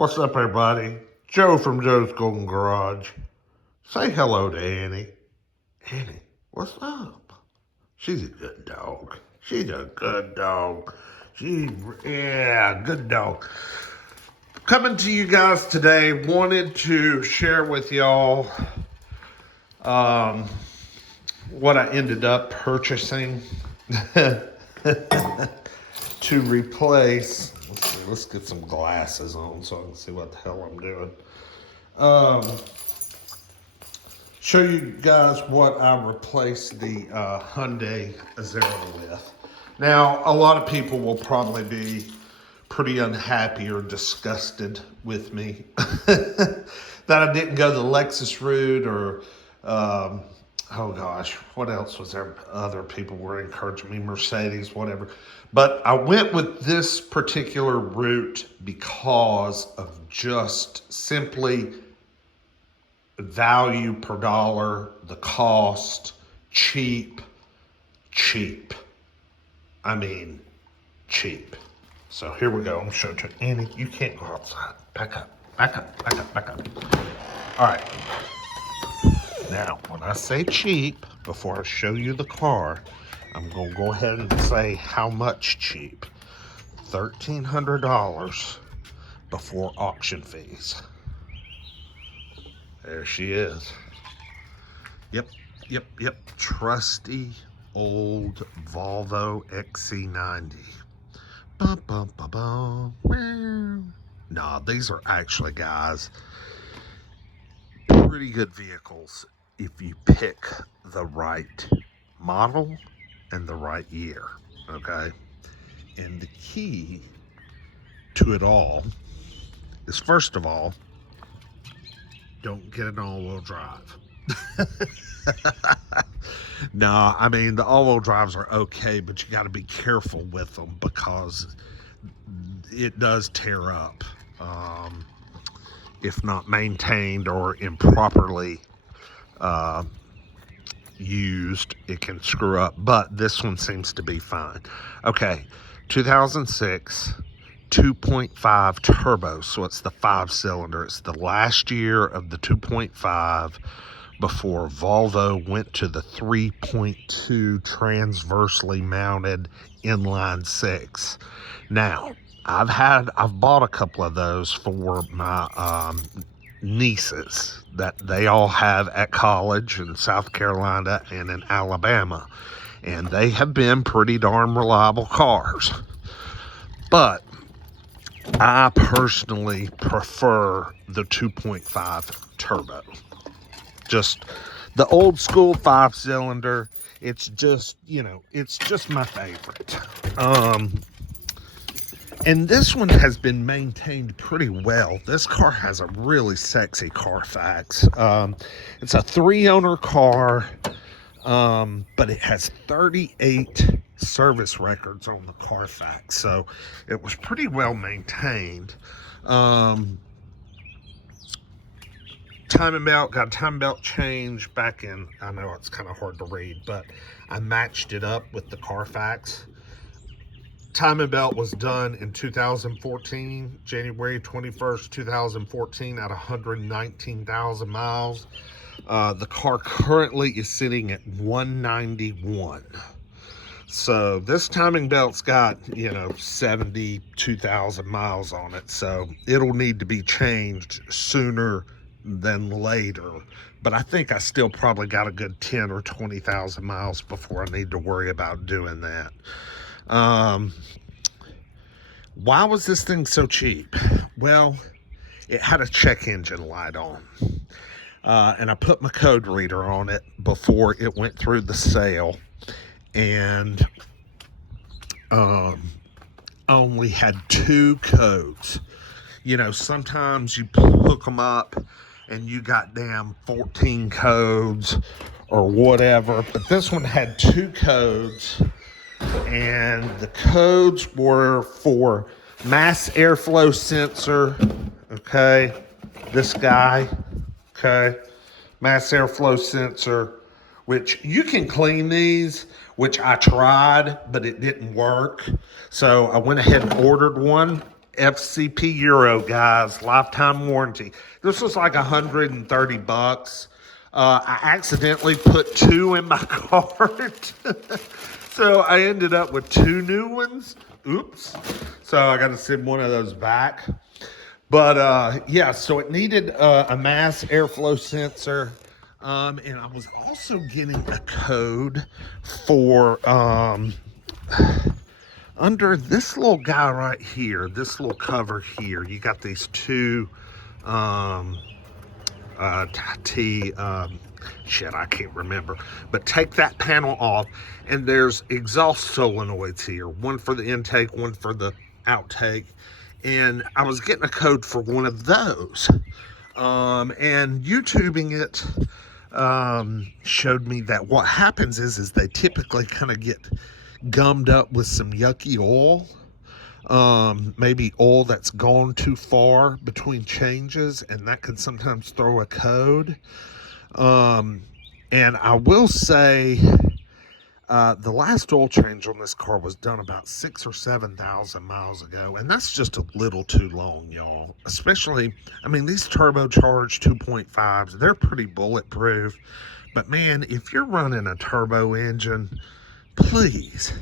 What's up, everybody? Joe from Joe's Golden Garage. Say hello to Annie. Annie, what's up? She's a good dog. She's a good dog. Good dog. Coming to you guys today, wanted to share with y'all what I ended up purchasing to replace. Let's get some glasses on so I can see what the hell I'm doing. Show you guys what I replaced the Hyundai Azera with. Now, a lot of people will probably be pretty unhappy or disgusted with me that I didn't go the Lexus route or, oh gosh, what else was there? Other people were encouraging me, Mercedes, whatever. But I went with this particular route because of just simply value per dollar, the cost, cheap. I mean, cheap. So here we go. I'm showing you. Annie, you can't go outside. Back up. All right. Now, when I say cheap, before I show you the car, I'm going to go ahead and say how much cheap. $1,300 before auction fees. There she is. Yep. Trusty old Volvo XC90. Nah, these are actually, guys, pretty good vehicles if you pick the right model and the right year, okay? And the key to it all is, first of all, don't get an all-wheel drive. No, I mean, the all-wheel drives are okay, but you got to be careful with them because it does tear up if not maintained or improperly used. It can screw up, but this one seems to be fine. Okay, 2006 2.5 turbo, so it's the 5-cylinder. It's the last year of the 2.5 before Volvo went to the 3.2 transversely mounted inline 6. Now, I've bought a couple of those for my nieces that they all have at college in South Carolina and in Alabama, and they have been pretty darn reliable cars. But I personally prefer the 2.5 turbo. Just the old school 5-cylinder. It's just, it's just my favorite. And this one has been maintained pretty well. This car has a really sexy Carfax. It's a 3-owner car, but it has 38 service records on the Carfax, so it was pretty well maintained. Timing belt, got a timing belt change back in, I know it's kind of hard to read, but I matched it up with the Carfax. Timing belt was done in 2014, January 21st, 2014, at 119,000 miles. The car currently is sitting at 191. So this timing belt's got, 72,000 miles on it. So it'll need to be changed sooner than later. But I think I still probably got a good 10 or 20,000 miles before I need to worry about doing that. Why was this thing so cheap? Well, it had a check engine light on. And I put my code reader on it before it went through the sale. And only had 2 codes. Sometimes you hook them up and you got damn 14 codes or whatever, but this one had 2 codes, and the codes were for mass airflow sensor, okay, this guy, okay, mass airflow sensor, which you can clean these, which I tried, but it didn't work. So I went ahead and ordered one, FCP Euro, guys, lifetime warranty. This was like $130. I accidentally put 2 in my cart. So I ended up with 2 new ones. Oops. So I got to send one of those back. But yeah, so it needed a mass airflow sensor. And I was also getting a code for under this little guy right here, this little cover here. You got these 2 shit, I can't remember, but take that panel off and there's exhaust solenoids here, one for the intake, one for the outtake, and I was getting a code for one of those, and YouTubing it showed me that what happens is they typically kind of get gummed up with some yucky oil, maybe oil that's gone too far between changes, and that can sometimes throw a code. And I will say, the last oil change on this car was done about 6,000 or 7,000 miles ago, and that's just a little too long, y'all. Especially, I mean, these turbocharged 2.5s, they're pretty bulletproof, but man, if you're running a turbo engine, please,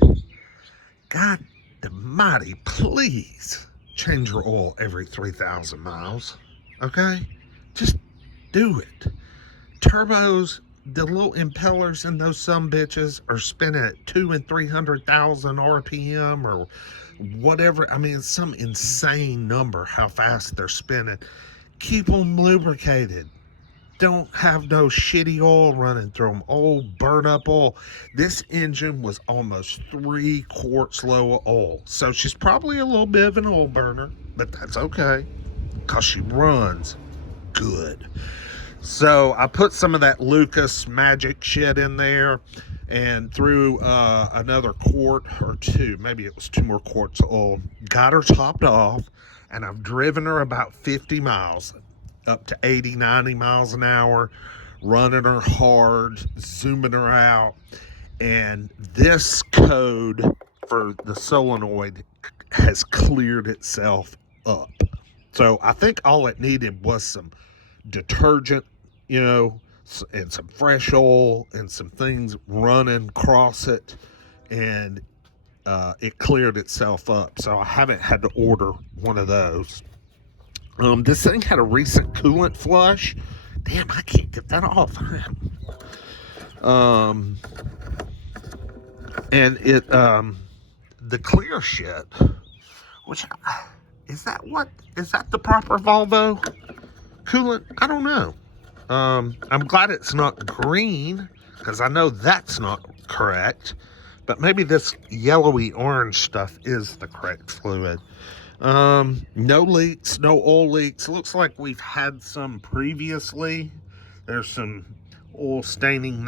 God almighty, please change your oil every 3,000 miles, okay? Just do it. Turbos, the little impellers in those sumbitches are spinning at 200,000 and 300,000 RPM or whatever. I mean, it's some insane number how fast they're spinning. Keep them lubricated. Don't have no shitty oil running through them. Old, burnt up oil. This engine was almost 3 quarts low of oil. So she's probably a little bit of an oil burner, but that's okay because she runs good. So I put some of that Lucas magic shit in there and threw another quart or 2, maybe it was 2 more quarts of oil. Got her topped off, and I've driven her about 50 miles, up to 80, 90 miles an hour, running her hard, zooming her out. And this code for the solenoid has cleared itself up. So I think all it needed was some detergent, you know, and some fresh oil and some things running across it, and it cleared itself up. So I haven't had to order one of those. This thing had a recent coolant flush. Damn, I can't get that off. And it the clear shit, which is that the proper Volvo coolant? I don't know. I'm glad it's not green, because I know that's not correct, but maybe this yellowy orange stuff is the correct fluid. No leaks, no oil leaks. Looks like we've had some previously. There's some oil staining,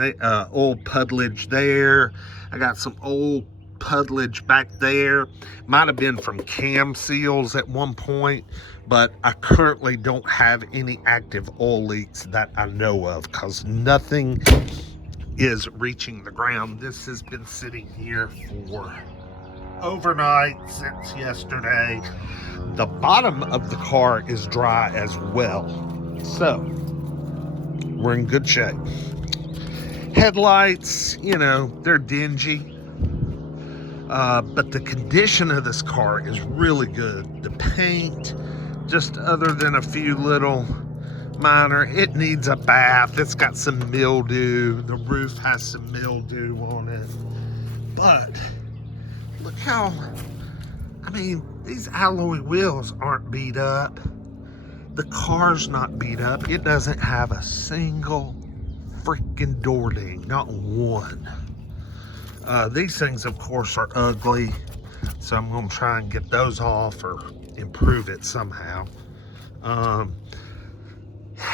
oil puddlage there. I got some old puddlage back there. Might have been from cam seals at one point, but I currently don't have any active oil leaks that I know of, because nothing is reaching the ground. This has been sitting here for overnight since yesterday. The bottom of the car is dry as well, so we're in good shape. Headlights, you know, they're dingy. But the condition of this car is really good. The paint, just other than a few little minor, it needs a bath. It's got some mildew. The roof has some mildew on it. But look how, I mean, these alloy wheels aren't beat up. The car's not beat up. It doesn't have a single freaking door ding, not one. These things, of course, are ugly, so I'm going to try and get those off or improve it somehow.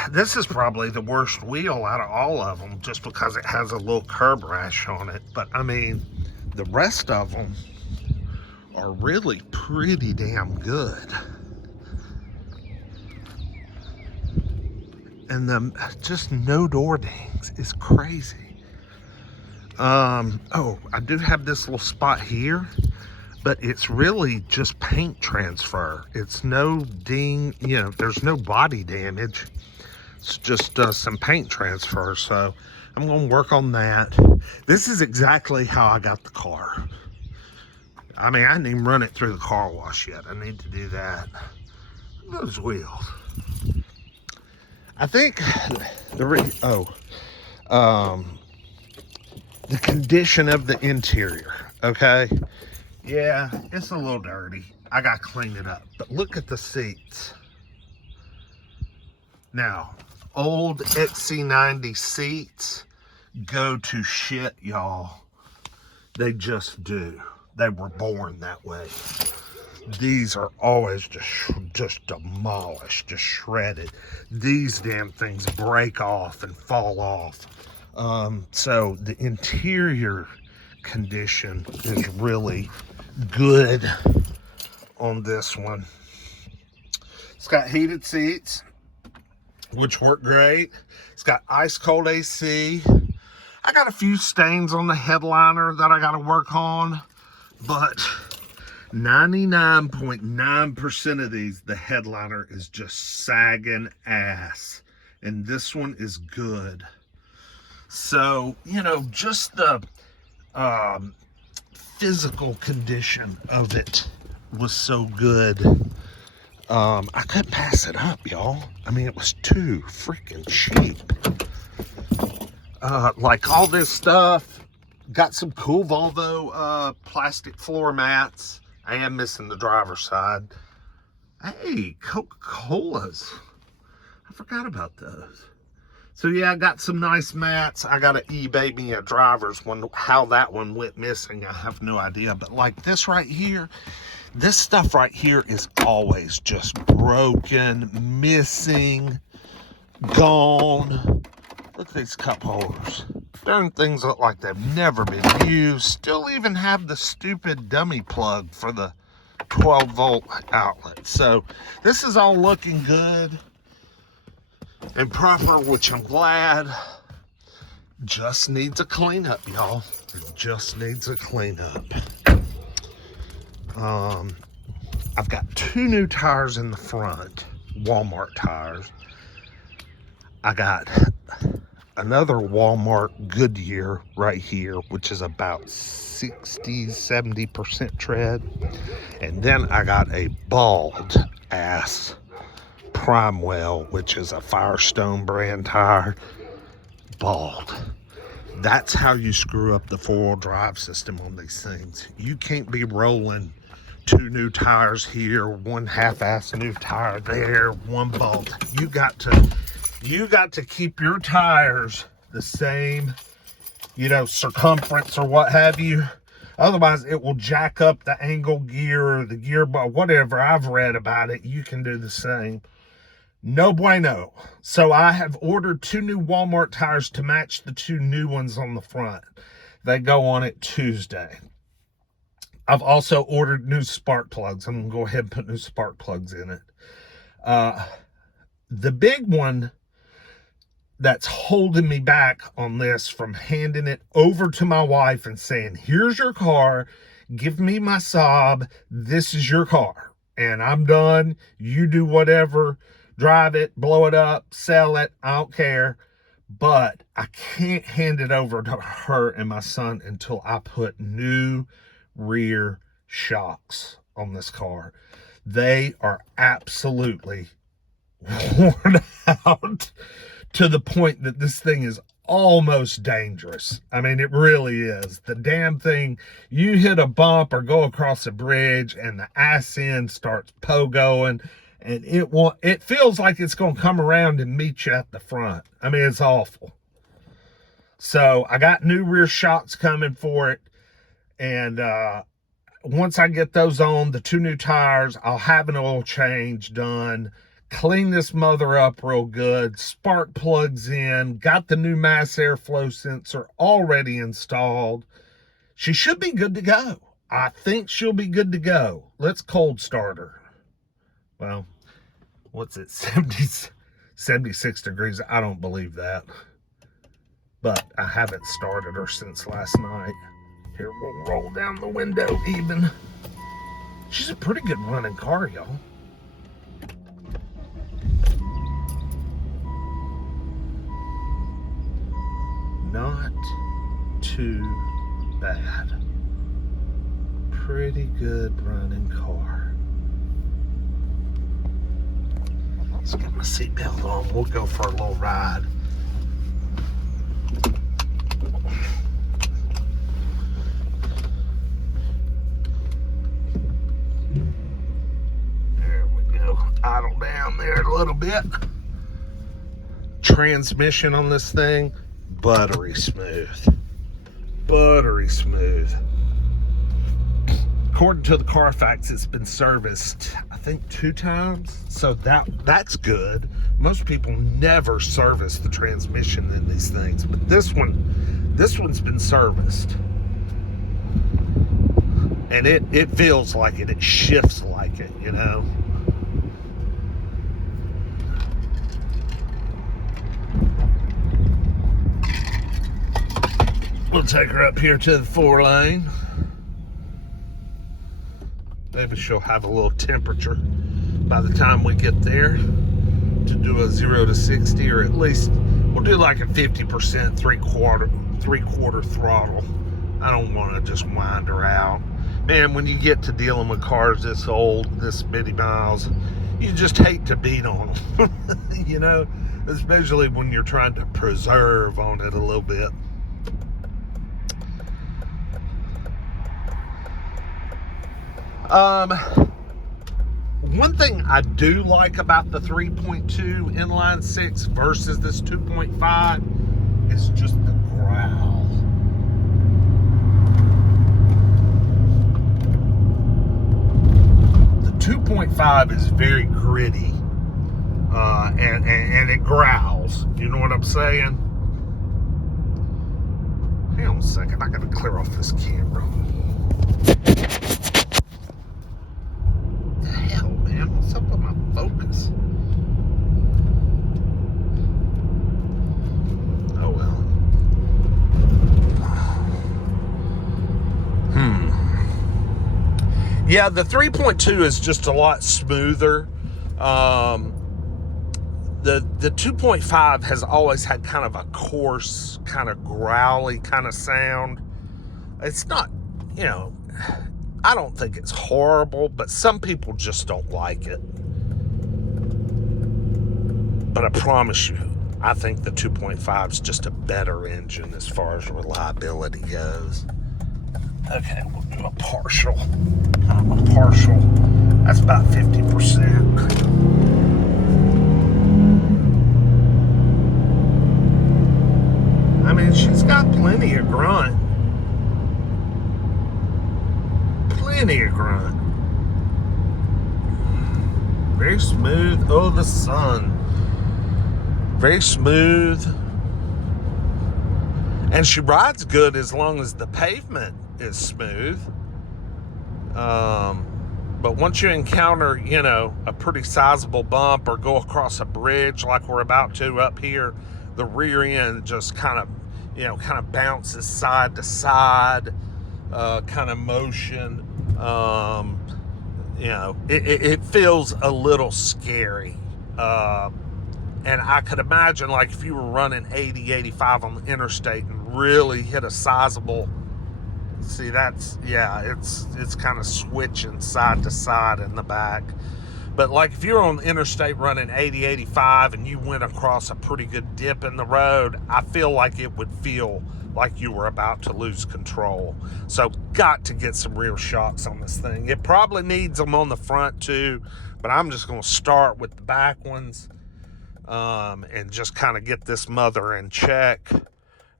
This is probably the worst wheel out of all of them, just because it has a little curb rash on it. But, I mean, the rest of them are really pretty damn good. And just no door dings is crazy. Oh, I do have this little spot here. but it's really just paint transfer. It's no there's no body damage. It's just some paint transfer. So I'm going to work on that. This is exactly how I got the car. I mean, I didn't even run it through the car wash yet. I need to do that. Those wheels. I think the condition of the interior, okay? Yeah, it's a little dirty. I got to clean it up. But look at the seats. Now, old XC90 seats go to shit, y'all. They just do. They were born that way. These are always just demolished, just shredded. These damn things break off and fall off. So the interior condition is really good on this one. It's got heated seats, which work great. It's got ice cold AC. I got a few stains on the headliner that I got to work on, but 99.9% of these, the headliner is just sagging ass, and this one is good. So, just the physical condition of it was so good. I couldn't pass it up, y'all. I mean, it was too freaking cheap. Like all this stuff, got some cool Volvo plastic floor mats. I am missing the driver's side. Hey, Coca-Colas. I forgot about those. So yeah, I got some nice mats. I got to eBay me a driver's one. How that one went missing, I have no idea. But like this right here, this stuff right here is always just broken, missing, gone. Look at these cup holders. Darn things look like they've never been used. Still even have the stupid dummy plug for the 12-volt outlet. So this is all looking good and proper, which I'm glad. Just needs a cleanup, y'all. It just needs a cleanup. I've got 2 new tires in the front, Walmart tires. I got another Walmart Goodyear right here, which is about 60-70% tread. And then I got a bald ass Primewell, which is a Firestone brand tire. Bald. That's how you screw up the 4-wheel drive system on these things. You can't be rolling 2 new tires here, 1 half-ass new tire there, 1 bald. You got to keep your tires the same, circumference or what have you. Otherwise, it will jack up the angle gear or the gearbox, whatever. I've read about it. You can do the same. No bueno. So I have ordered 2 new Walmart tires to match the 2 new ones on the front. They go on it Tuesday. I've also ordered new spark plugs. I'm going to go ahead and put new spark plugs in it. The big one that's holding me back on this from handing it over to my wife and saying, here's your car, give me my sob, this is your car, and I'm done, you do whatever, drive it, blow it up, sell it, I don't care, but I can't hand it over to her and my son until I put new rear shocks on this car. They are absolutely worn out to the point that this thing is almost dangerous. I mean, it really is. The damn thing, you hit a bump or go across a bridge and the ass end starts pogoing, and it feels like it's going to come around and meet you at the front. I mean, it's awful. So I got new rear shocks coming for it, and once I get those on, the 2 new tires, I'll have an oil change done, clean this mother up real good, spark plugs in, got the new mass airflow sensor already installed. She should be good to go. I think she'll be good to go. Let's cold start her. Well, what's it, 76 degrees? I don't believe that. But I haven't started her since last night. Here, we'll roll down the window even. She's a pretty good running car, y'all. Not too bad. Pretty good running car. Let's get my seatbelt on. We'll go for a little ride. There we go. Idle down there a little bit. Transmission on this thing, buttery smooth. Buttery smooth. According to the Carfax, it's been serviced, I think, 2 times. So that's good. Most people never service the transmission in these things, but this one's been serviced. And it feels like it. It shifts like it, you know. We'll take her up here to the 4-lane. Maybe she'll have a little temperature by the time we get there to do a 0 to 60, or at least we'll do like a 50%, three-quarter throttle. I don't want to just wind her out. Man, when you get to dealing with cars this old, this many miles, you just hate to beat on them, you know, especially when you're trying to preserve on it a little bit. One thing I do like about the 3.2 inline 6 versus this 2.5 is just the growl. The 2.5 is very gritty, and it growls. You know what I'm saying? Hang on a second, I gotta clear off this camera. What's up with my focus? Oh well. Yeah, the 3.2 is just a lot smoother. The 2.5 has always had kind of a coarse, kind of growly kind of sound. It's not, you know, I don't think it's horrible, but some people just don't like it. But I promise you, I think the 2.5 is just a better engine as far as reliability goes. Okay, we'll do a partial. That's about 50%. I mean, she's got plenty of grunt. Plenty of grunt. Very smooth. Oh, the sun. Very smooth. And she rides good as long as the pavement is smooth. But once you encounter, you know, a pretty sizable bump or go across a bridge like we're about to up here, the rear end just kind of, you know, kind of bounces side to side, kind of motion. You know, it feels a little scary. And I could imagine, like, if you were running 80, 85 on the interstate and really hit a sizable, see, that's, yeah, it's kind of switching side to side in the back. But, like, if you're on the interstate running 80, 85 and you went across a pretty good dip in the road, I feel like it would feel like you were about to lose control. So, got to get some rear shocks on this thing. It probably needs them on the front, too, but I'm just going to start with the back ones. And just kind of get this mother in check,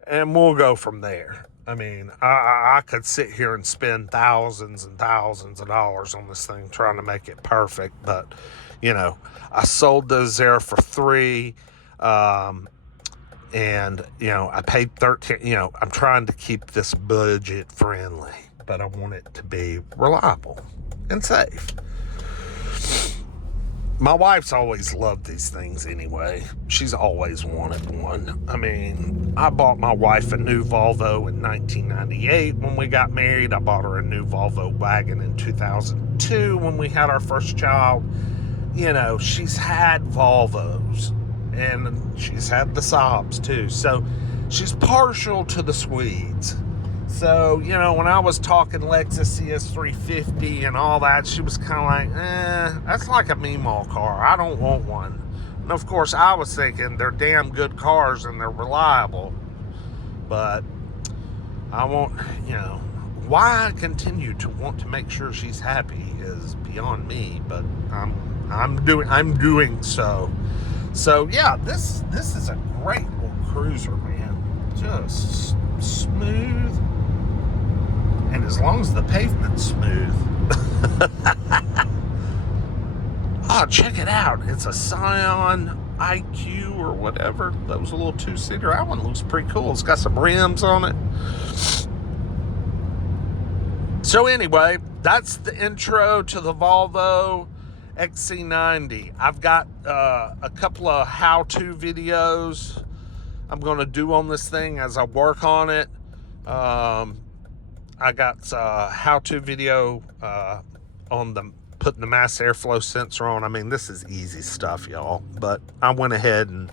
and we'll go from there. I mean, I could sit here and spend thousands and thousands of dollars on this thing trying to make it perfect, but, you know, I sold the Azera for $3, and, you know, I paid $13. You know, I'm trying to keep this budget friendly, but I want it to be reliable and safe. My wife's always loved these things anyway. She's always wanted one. I mean, I bought my wife a new Volvo in 1998 when we got married. I bought her a new Volvo wagon in 2000. too, when we had our first child, you know, she's had Volvos and she's had the Saabs too. So she's partial to the Swedes. So, you know, when I was talking Lexus CS350 and all that, she was kind of like, that's like a Meemaw car. I don't want one. And of course, I was thinking they're damn good cars and they're reliable. But I won't, you know, why I continue to want to make sure she's happy is beyond me, but I'm doing so. So yeah, this is a great little cruiser, man. Just smooth, and as long as the pavement's smooth. Oh, check it out! It's a Scion IQ or whatever. That was a little two-seater. That one looks pretty cool. It's got some rims on it. So anyway, that's the intro to the Volvo XC90. I've got a couple of how-to videos I'm going to do on this thing as I work on it. I got a how-to video on the putting the mass airflow sensor on. I mean, this is easy stuff, y'all. But I went ahead and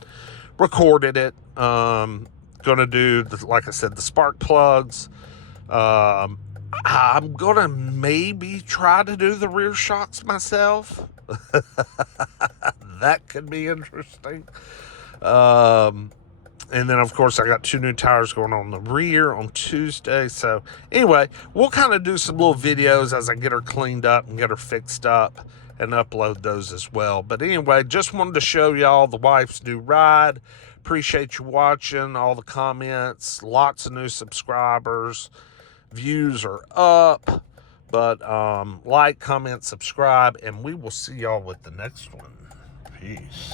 recorded it. Going to do, like I said, the spark plugs. I'm going to maybe try to do the rear shocks myself. That could be interesting. And then, of course, I got 2 new tires going on the rear on Tuesday. So, anyway, we'll kind of do some little videos as I get her cleaned up and get her fixed up and upload those as well. But anyway, just wanted to show y'all the wife's new ride. Appreciate you watching, all the comments, lots of new subscribers. Views are up. But like, comment, subscribe, and we will see y'all with the next one. Peace.